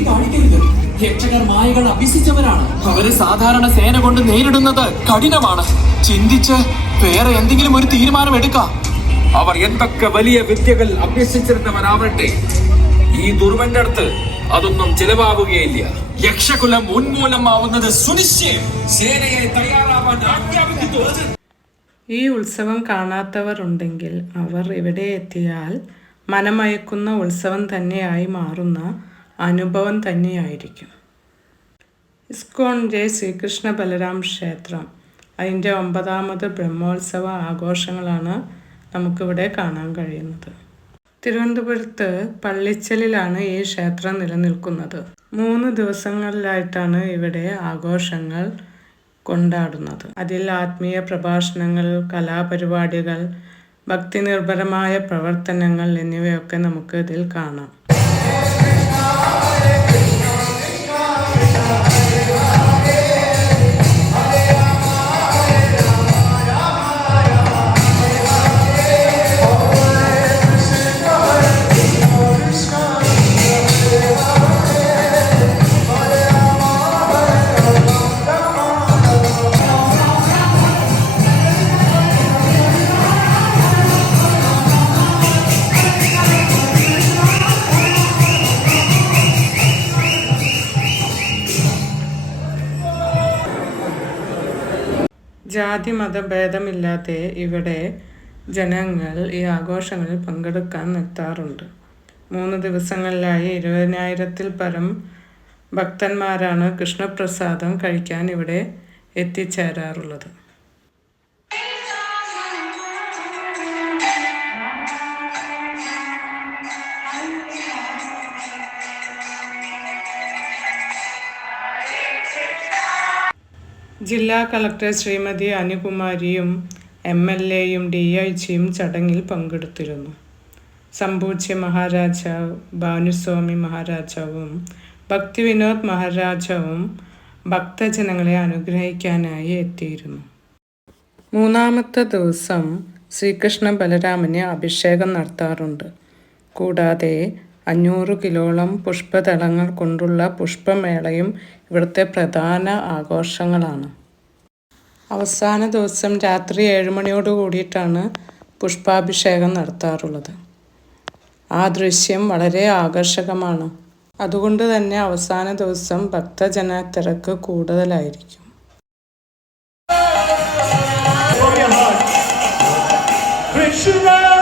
കാണിക്കരുത്. മായകൾ അഭ്യസിച്ചവരാണ്. അവരെ സാധാരണ സേന കൊണ്ട് നേരിടുന്നത് കഠിനമാണ്. ചിന്തിച്ച് വേറെ എന്തെങ്കിലും ഒരു തീരുമാനം എടുക്കാം. അവർ എന്തൊക്കെ വലിയ വിദ്യകൾ അഭ്യസിച്ചിരുന്നവരാവട്ടെ. ഈ ദുർവന്റെ അടുത്ത് അതൊന്നും ചിലവാകുകയില്ല. യക്ഷകുലം ഉന്മൂലമാവുന്നത് സുനിശ്ചയം. സേനയെ തയ്യാറാവാൻ ആജ്ഞാപിക്കുന്നു ഈ ഉത്സവം കാണാത്തവർ ഉണ്ടെങ്കിൽ അവർ ഇവിടെ എത്തിയാൽ മനമയക്കുന്ന ഉത്സവം തന്നെയായി മാറുന്ന അനുഭവം തന്നെയായിരിക്കും. ഇസ്കോൺ ഇസ്കോണിന്റെ ശ്രീകൃഷ്ണ ബലരാം ക്ഷേത്രം. അതിന്റെ ഒമ്പതാമത് ബ്രഹ്മോത്സവ ആഘോഷങ്ങളാണ് നമുക്കിവിടെ കാണാൻ കഴിയുന്നത്. തിരുവനന്തപുരത്ത് പള്ളിച്ചലിലാണ് ഈ ക്ഷേത്രം നിലനിൽക്കുന്നത്. മൂന്ന് ദിവസങ്ങളിലായിട്ടാണ് ഇവിടെ ആഘോഷങ്ങൾ കൊണ്ടാടുന്നത്. അതിൽ ആത്മീയ പ്രഭാഷണങ്ങൾ കലാപരിപാടികൾ ഭക്തിനിർഭരമായ പ്രവർത്തനങ്ങൾ എന്നിവയൊക്കെ നമുക്ക് ഇതിൽ കാണാം. ജാതി മത ഭേദമില്ലാതെ ഇവിടെ ജനങ്ങൾ ഈ ആഘോഷങ്ങളിൽ പങ്കെടുക്കാൻ എത്താറുണ്ട് മൂന്ന് ദിവസങ്ങളിലായി ഇരുപതിനായിരത്തിൽ പരം ഭക്തന്മാരാണ് കൃഷ്ണപ്രസാദം കഴിക്കാൻ ഇവിടെ എത്തിച്ചേരാറുള്ളത്. ജില്ലാ കളക്ടർ ശ്രീമതി അനുകുമാരിയും എം എൽ എയും ഡി ഐ ജിയും ചടങ്ങിൽ പങ്കെടുത്തിരുന്നു. സമ്പൂജ്യ മഹാരാജാവ് ഭാനുസ്വാമി മഹാരാജാവും ഭക്തി വിനോദ് മഹാരാജാവും ഭക്തജനങ്ങളെ അനുഗ്രഹിക്കാനായി എത്തിയിരുന്നു. മൂന്നാമത്തെ ദിവസം ശ്രീകൃഷ്ണ ബലരാമന് അഭിഷേകം നടത്താറുണ്ട്. കൂടാതെ അഞ്ഞൂറ് കിലോളം പുഷ്പദളങ്ങൾ കൊണ്ടുള്ള പുഷ്പമേളയും ഇവിടുത്തെ പ്രധാന ആഘോഷങ്ങളാണ്. അവസാന ദിവസം രാത്രി ഏഴ് മണിയോട് കൂടിയിട്ടാണ് പുഷ്പാഭിഷേകം നടത്താറുള്ളത്. ആ ദൃശ്യം വളരെ ആകർഷകമാണ്. അതുകൊണ്ട് തന്നെ അവസാന ദിവസം ഭക്തജന തിരക്ക് കൂടുതലായിരിക്കും Krishna,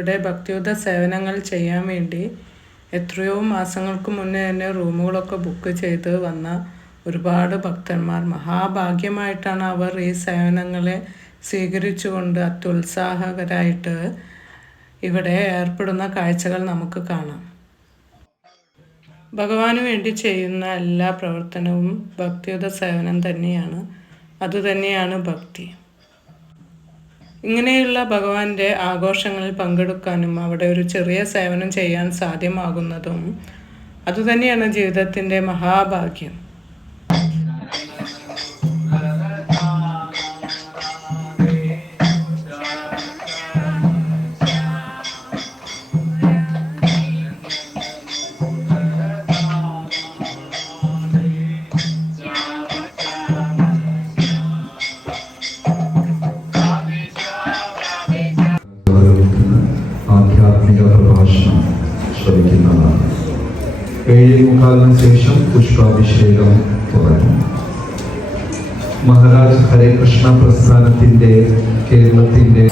ഇവിടെ ഭക്തിയുത സേവനങ്ങൾ ചെയ്യാൻ വേണ്ടി എത്രയോ മാസങ്ങൾക്ക് മുന്നേ തന്നെ റൂമുകളൊക്കെ ബുക്ക് ചെയ്ത് വന്ന ഒരുപാട് ഭക്തന്മാർ. മഹാഭാഗ്യമായിട്ടാണ് അവർ ഈ സേവനങ്ങളെ സ്വീകരിച്ചുകൊണ്ട് അത്യുത്സാഹകരായിട്ട് ഇവിടെ ഏർപ്പെടുന്ന കാഴ്ചകൾ നമുക്ക് കാണാം. ഭഗവാന് വേണ്ടി ചെയ്യുന്ന എല്ലാ പ്രവർത്തനവും ഭക്തിയുടെ സേവനം തന്നെയാണ്. അതുതന്നെയാണ് ഭക്തി. ഇങ്ങനെയുള്ള ഭഗവാന്റെ ആഘോഷങ്ങളിൽ പങ്കെടുക്കാനും അവിടെ ഒരു ചെറിയ സേവനം ചെയ്യാൻ സാധ്യമാകുന്നതും അതുതന്നെയാണ് ജീവിതത്തിന്റെ മഹാഭാഗ്യം. ഏഴ് മുക്കാലിന് ശേഷം പുഷ്പാഭിഷേകം തുടങ്ങും. മഹാരാജ് ഹരേകൃഷ്ണ പ്രസ്ഥാനത്തിന്റെ കേരളത്തിന്റെ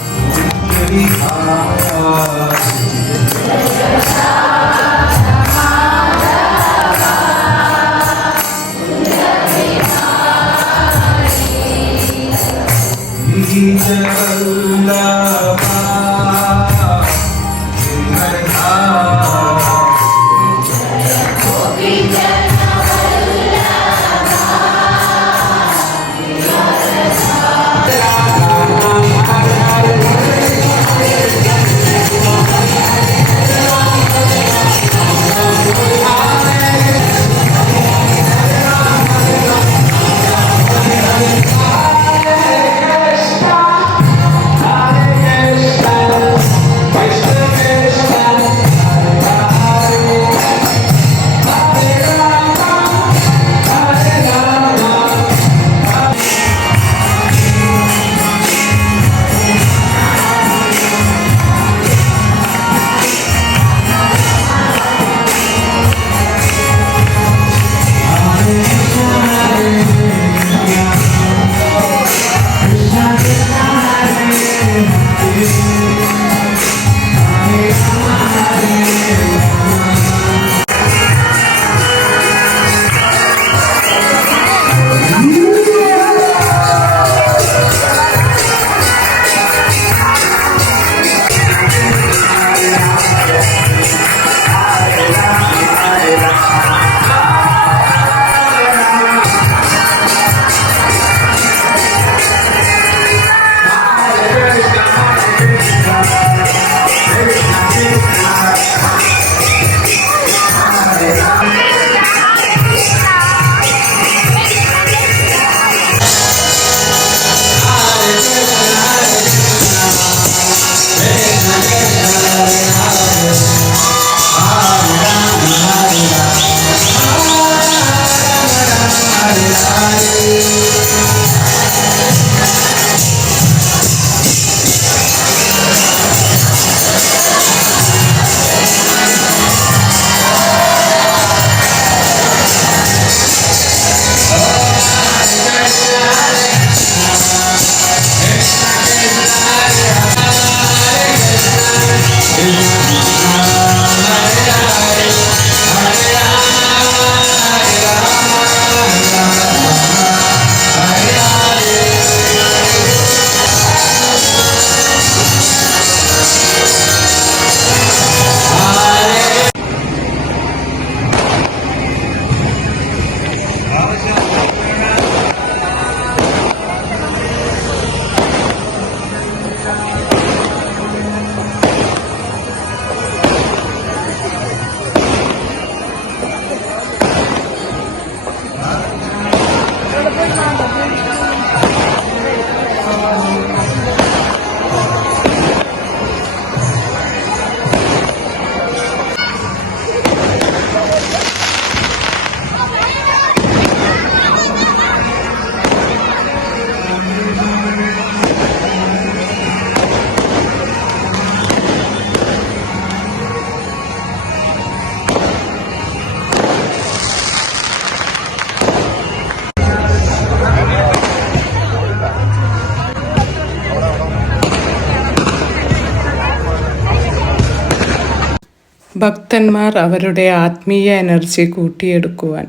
ഭക്തന്മാർ അവരുടെ ആത്മീയ എനർജി കൂട്ടിയെടുക്കുവാൻ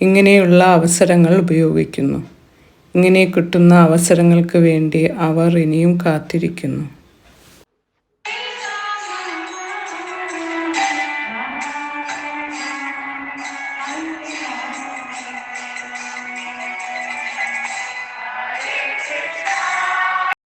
ഇങ്ങനെയുള്ള അവസരങ്ങൾ ഉപയോഗിക്കുന്നു. ഇങ്ങനെ കിട്ടുന്ന അവസരങ്ങൾക്ക് വേണ്ടി അവർ ഇനിയും കാത്തിരിക്കുന്നു.